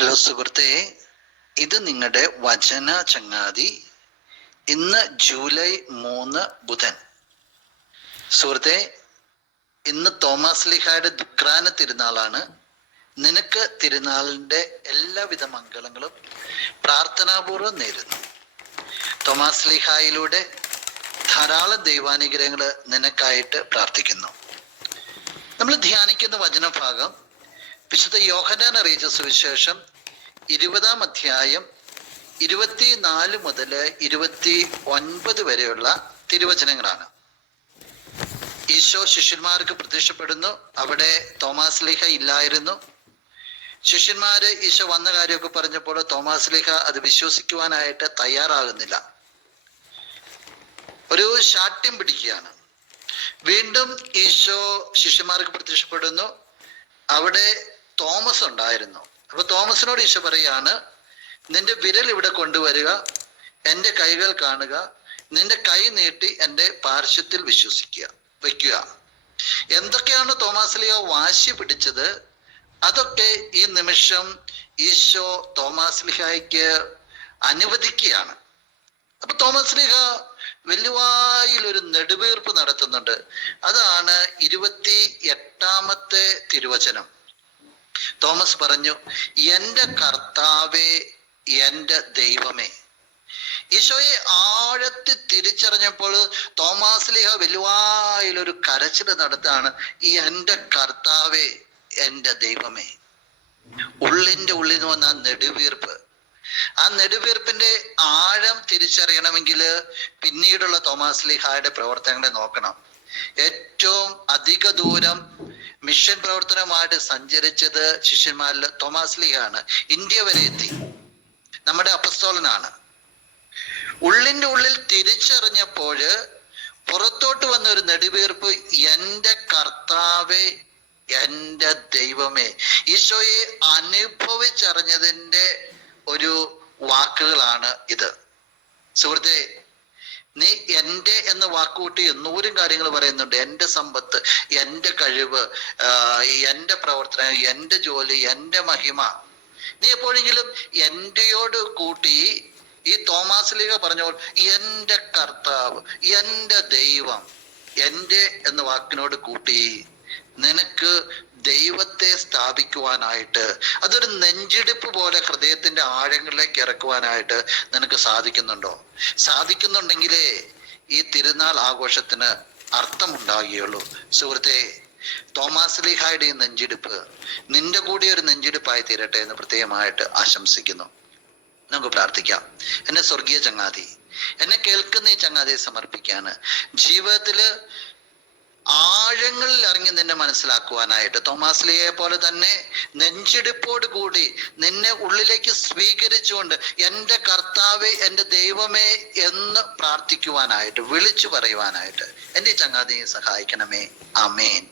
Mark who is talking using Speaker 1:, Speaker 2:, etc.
Speaker 1: Hello സുഹൃത്തെ ഇത് നിങ്ങളുടെ വചന ചങ്ങാതി ഇന്ന് ജൂലൈ മൂന്ന് ബുധൻ. സുഹൃത്തെ ഇന്ന് തോമസ് ലിഹായുടെ ദുക്രാന തിരുനാളാണ്. നിനക്ക് തിരുനാളിന്റെ എല്ലാവിധ മംഗളങ്ങളും പ്രാർത്ഥനാപൂർവം നേരുന്നു. തോമസ് ലിഹായിലൂടെ ധാരാളം ദൈവാനുഗ്രഹങ്ങൾ നിനക്കായിട്ട് പ്രാർത്ഥിക്കുന്നു. നമ്മൾ ധ്യാനിക്കുന്ന വചനഭാഗം വിശുദ്ധ യോഹനാൻ അറിയിച്ച സുവിശേഷം ഇരുപതാം അധ്യായം ഇരുപത്തിനാല് മുതൽ ഇരുപത്തി ഒൻപത് വരെയുള്ള തിരുവചനങ്ങളാണ്. ഈശോ ശിഷ്യന്മാർക്ക് പ്രത്യക്ഷപ്പെടുന്നു. അവിടെ തോമാസ് ലിഹ ഇല്ലായിരുന്നു. ശിഷ്യന്മാര് ഈശോ വന്ന കാര്യമൊക്കെ പറഞ്ഞപ്പോൾ തോമാസ് ലിഹ അത് വിശ്വസിക്കുവാനായിട്ട് തയ്യാറാകുന്നില്ല. ഒരു ശാഠ്യം പിടിക്കുകയാണ്. വീണ്ടും ഈശോ ശിഷ്യന്മാർക്ക് പ്രത്യക്ഷപ്പെടുന്നു. അവിടെ തോമസ് ഉണ്ടായിരുന്നു. അപ്പൊ തോമസിനോട് ഈശോ പറയാണ് നിന്റെ വിരൽ ഇവിടെ കൊണ്ടുവരിക എന്റെ കൈകൾ കാണുക നിന്റെ കൈ നീട്ടി എന്റെ പാർശ്വത്തിൽ വിശ്വസിക്കുക വെക്കുക എന്തൊക്കെയാണ് തോമാസിലിയോ വാശി പിടിച്ചത്? അതൊക്കെ ഈ നിമിഷം ഈശോ തോമാസ്ലിഹായ്ക്ക് അനുവദിക്കുകയാണ്. അപ്പൊ തോമസ് ലിഹ വെല്ലുവായിൽ ഒരു നെടുവീർപ്പ് നടത്തുന്നുണ്ട്. അതാണ് ഇരുപത്തി എട്ടാമത്തെ തിരുവചനം. തോമസ് പറഞ്ഞു എന്റെ കർത്താവേ എന്റെ ദൈവമേ. ഈശോയെ ആഴത്തിൽ തിരിച്ചറിഞ്ഞപ്പോൾ തോമാസ്ലിഹ ലിഹ വെല്ലുവായിലൊരു കരച്ചിൽ നടത്താണ് ഈ എന്റെ കർത്താവേ എന്റെ ദൈവമേ. ഉള്ളിന്റെ ഉള്ളിൽ നിന്ന് വന്ന നെടുവീർപ്പ്. ആ നെടുവീർപ്പിന്റെ ആഴം തിരിച്ചറിയണമെങ്കിൽ പിന്നീടുള്ള തോമാസ് ലിഹായുടെ പ്രവർത്തനങ്ങളെ നോക്കണം. ഏറ്റവും അധിക ദൂരം മിഷൻ പ്രവർത്തനമായിട്ട് സഞ്ചരിച്ചത് ശിഷ്യന്മാരിൽ തോമാസ് ആണ് ഇന്ത്യ വരെ എത്തി. നമ്മുടെ അപസ്തോലനാണ് ഉള്ളിന്റെ ഉള്ളിൽ തിരിച്ചറിഞ്ഞപ്പോഴ് പുറത്തോട്ട് വന്ന ഒരു നെടുവീർപ്പ് എന്റെ കർത്താവെ എന്റെ ദൈവമേ. ഈശോയെ അനുഭവിച്ചറിഞ്ഞതിന്റെ ഒരു വാക്കുകളാണ് ഇത്. സുഹൃത്തെ നീ എന്റെ എന്ന് വാക്കുകൂട്ടി എന്നൂരും കാര്യങ്ങൾ പറയുന്നുണ്ട്. എന്റെ സമ്പത്ത് എന്റെ കഴിവ് എന്റെ പ്രവർത്തനം എന്റെ ജോലി എന്റെ മഹിമ. നീ എപ്പോഴെങ്കിലും എന്റെയോട് കൂട്ടി ഈ തോമാസ് ലീഗ പറഞ്ഞപ്പോൾ എന്റെ കർത്താവ് എന്റെ ദൈവം എന്റെ എന്ന വാക്കിനോട് കൂട്ടി നിനക്ക് ദൈവത്തെ സ്ഥാപിക്കുവാനായിട്ട് അതൊരു നെഞ്ചിടിപ്പ് പോലെ ഹൃദയത്തിന്റെ ആഴങ്ങളിലേക്ക് ഇറക്കുവാനായിട്ട് നിനക്ക് സാധിക്കുന്നുണ്ടോ? സാധിക്കുന്നുണ്ടെങ്കിലേ ഈ തിരുനാൾ ആഘോഷത്തിന് അർത്ഥമുണ്ടാകുകയുള്ളൂ സുഹൃത്തെ തോമാസ് ലീഹായുടെ ഈ നെഞ്ചിടിപ്പ് നിന്റെ കൂടി ഒരു നെഞ്ചിടിപ്പായി തീരട്ടെ എന്ന് പ്രത്യേകമായിട്ട് ആശംസിക്കുന്നു. നമുക്ക് പ്രാർത്ഥിക്കാം. എന്നെ സ്വർഗീയ ചങ്ങാതി എന്നെ കേൾക്കുന്ന ഈ ചങ്ങാതിയെ സമർപ്പിക്കാണ് ജീവിതത്തിൽ ആഴങ്ങളിൽ ഇറങ്ങി നിന്നെ മനസ്സിലാക്കുവാനായിട്ട്. തോമാസ്ലിയെ പോലെ തന്നെ നെഞ്ചിടിപ്പോട് കൂടി നിന്നെ ഉള്ളിലേക്ക് സ്വീകരിച്ചുകൊണ്ട് എന്റെ കർത്താവെ എന്റെ ദൈവമേ എന്ന് പ്രാർത്ഥിക്കുവാനായിട്ട് വിളിച്ചു പറയുവാനായിട്ട്. എന്റെ ചങ്ങാതിയെ സഹായിക്കണമേ. അമേൻ